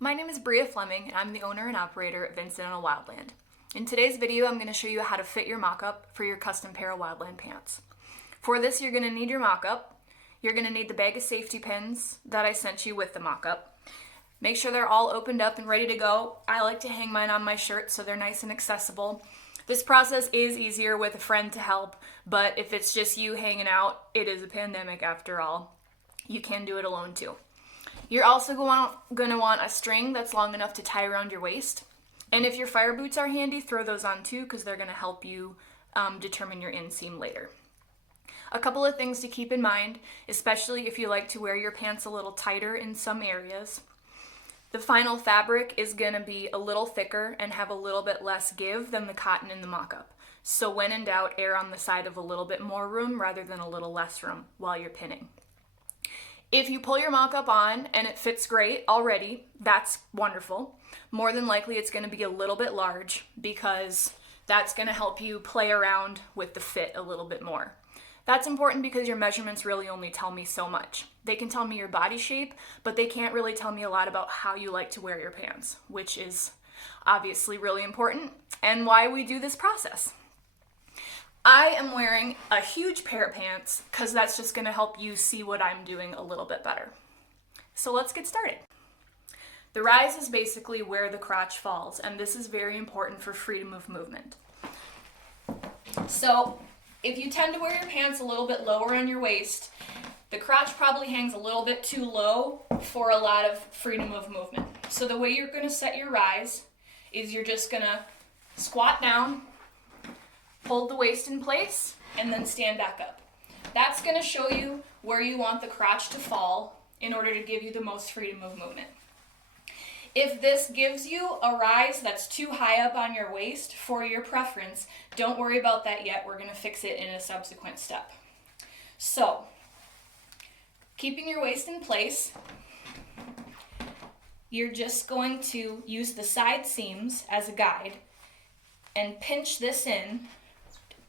My name is Bria Fleming, and I'm the owner and operator of Incidental Wildland. In today's video, I'm going to show you how to fit your mock-up for your custom pair of Wildland pants. For this, you're going to need your mock-up. You're going to need the bag of safety pins that I sent you with the mock-up. Make sure they're all opened up and ready to go. I like to hang mine on my shirt so they're nice and accessible. This process is easier with a friend to help, but if it's just you hanging out, it is a pandemic after all. You can do it alone too. You're also going to want a string that's long enough to tie around your waist. And if your fire boots are handy, throw those on too, because they're going to help you determine your inseam later. A couple of things to keep in mind, especially if you like to wear your pants a little tighter in some areas. The final fabric is going to be a little thicker and have a little bit less give than the cotton in the mock-up. So when in doubt, err on the side of a little bit more room rather than a little less room while you're pinning. If you pull your mock-up on and it fits great already, that's wonderful. More than likely it's going to be a little bit large because that's going to help you play around with the fit a little bit more. That's important because your measurements really only tell me so much. They can tell me your body shape, but they can't really tell me a lot about how you like to wear your pants, which is obviously really important and why we do this process. I am wearing a huge pair of pants because that's just going to help you see what I'm doing a little bit better. So let's get started. The rise is basically where the crotch falls, and this is very important for freedom of movement. So if you tend to wear your pants a little bit lower on your waist, the crotch probably hangs a little bit too low for a lot of freedom of movement. So the way you're going to set your rise is you're just going to squat down, hold the waist in place, and then stand back up. That's going to show you where you want the crotch to fall in order to give you the most freedom of movement. If this gives you a rise that's too high up on your waist for your preference, don't worry about that yet. We're going to fix it in a subsequent step. So, keeping your waist in place, you're just going to use the side seams as a guide and pinch this in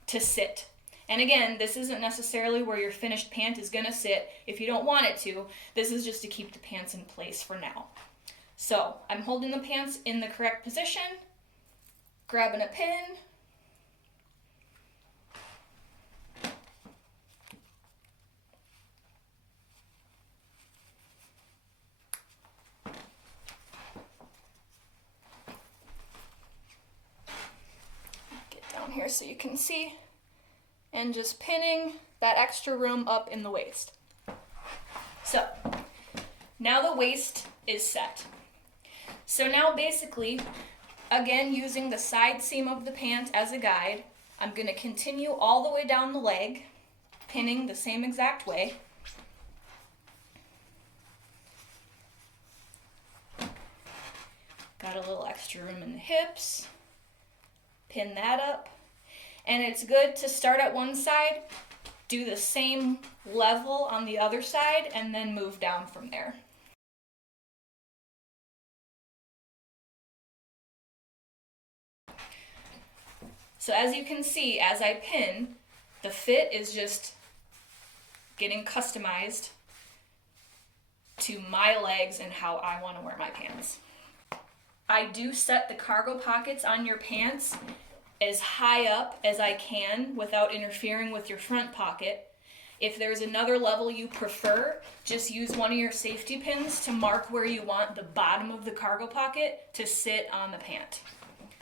to sit. And again, this isn't necessarily where your finished pant is going to sit if you don't want it to. This is just to keep the pants in place for now. So I'm holding the pants in the correct position, grabbing a pin, get down here so you can see, and just pinning that extra room up in the waist. So now the waist is set. So now basically, again using the side seam of the pant as a guide, I'm going to continue all the way down the leg, pinning the same exact way. Got a little extra room in the hips, pin that up, and it's good to start at one side, do the same level on the other side, and then move down from there. So as you can see, as I pin, the fit is just getting customized to my legs and how I want to wear my pants. I do set the cargo pockets on your pants as high up as I can without interfering with your front pocket. If there's another level you prefer, just use one of your safety pins to mark where you want the bottom of the cargo pocket to sit on the pant.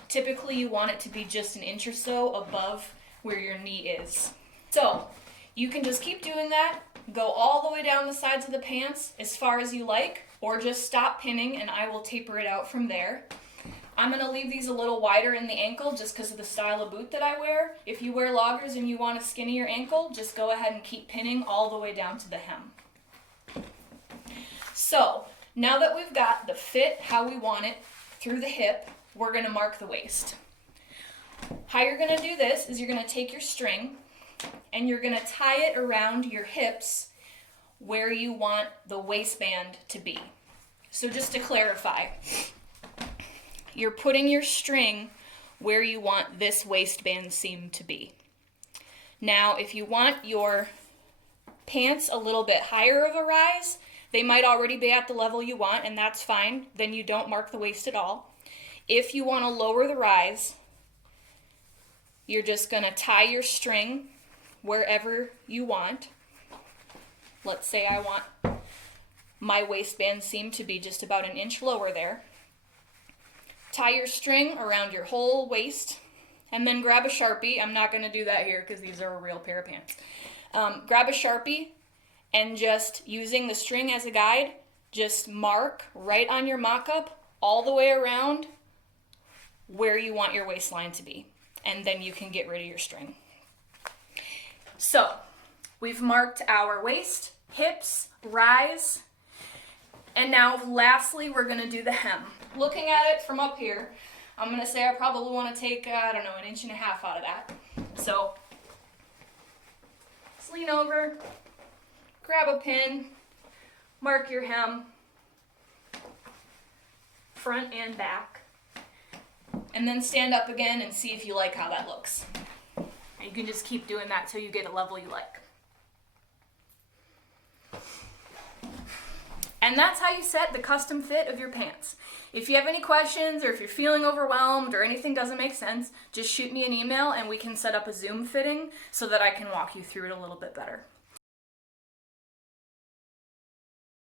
Typically, you want it to be just an inch or so above where your knee is. So you can just keep doing that, go all the way down the sides of the pants as far as you like, or just stop pinning and I will taper it out from there. I'm going to leave these a little wider in the ankle just because of the style of boot that I wear. If you wear loggers and you want a skinnier ankle, just go ahead and keep pinning all the way down to the hem. So now that we've got the fit how we want it through the hip, we're going to mark the waist. How you're going to do this is you're going to take your string and you're going to tie it around your hips where you want the waistband to be. So just to clarify, you're putting your string where you want this waistband seam to be. Now, if you want your pants a little bit higher of a rise, They might already be at the level you want, and that's fine. Then you don't mark the waist at all. If you want to lower the rise, you're just going to tie your string wherever you want. Let's say I want my waistband seam to be just about an inch lower there. Tie your string around your whole waist, and then grab a Sharpie. I'm not going to do that here because these are a real pair of pants. Grab a Sharpie and just using the string as a guide, just mark right on your mock-up all the way around where you want your waistline to be. And then you can get rid of your string. So, we've marked our waist, hips, rise, and now lastly we're going to do the hem. Looking at it from up here, I'm going to say I probably want to take, an inch and a half out of that. So, just lean over, grab a pin, mark your hem, front and back, and then stand up again and see if you like how that looks. And you can just keep doing that till you get a level you like. And that's how you set the custom fit of your pants. If you have any questions or if you're feeling overwhelmed or anything doesn't make sense, just shoot me an email and we can set up a Zoom fitting so that I can walk you through it a little bit better.